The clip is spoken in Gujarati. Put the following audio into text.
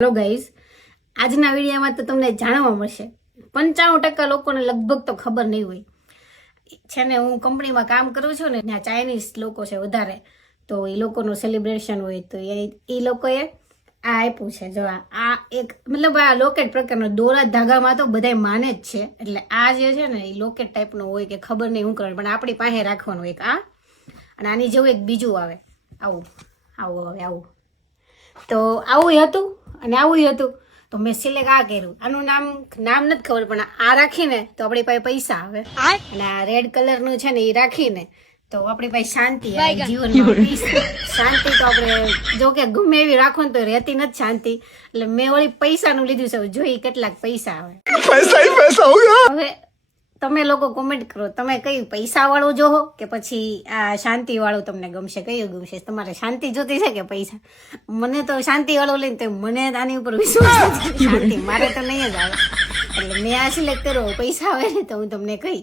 હેલો ગાઈઝ, આજના વિડીયોમાં તો તમને જાણવા મળશે 95% લોકોને લગભગ તો ખબર નહીં હોય છે ને. હું કંપનીમાં કામ કરું છું ને, ત્યાં ચાઇનીઝ લોકો છે વધારે, તો એ લોકોનું સેલિબ્રેશન હોય તો એ લોકોએ આ આપ્યું છે. જો આ એક મતલબ આ લોકેટ પ્રકારનો દોરા ધાગામાં તો બધાય માને જ છે, એટલે આ જે છે ને એ લોકેટ ટાઈપનું હોય કે ખબર નહીં શું કરવાનું, પણ આપણી પાસે રાખવાનું એક આ, અને આની જેવું એક બીજું આવે આવું આવું હવે આવું. તો આવું હતું અને આવું હતું, તો મેં સિલેક્ટ આ કર્યું. આનું નામ નથી ખબર, પણ આ રાખીને તો આપણી પાસે પૈસા આવે, અને આ રેડ કલરનું છે ને એ રાખીને તો આપણી પાસે શાંતિ આવે જીવનમાં. શાંતિ તો આપણે જો કે ગમે એવી રાખો ને તો રહેતી નથી શાંતિ, એટલે મેં વળી પૈસાનું લીધું છે. જોઈ કેટલાક પૈસા આવે. હવે તમે લોકો કોમેન્ટ કરો, તમે કઈ પૈસા વાળું જોહો કે પછી આ શાંતિ વાળું તમને ગમશે, કયું ગમશે? તમારે શાંતિ જોતી છે કે પૈસા? મને તો શાંતિ વાળું લઈને તો મને આની ઉપર વિશ્વાસ નથી. શાંતિ મારે તો નહીં જ આવે, એટલે મેં આ સિલેક્ટ કર્યો. પૈસા આવે ને તો હું તમને કહી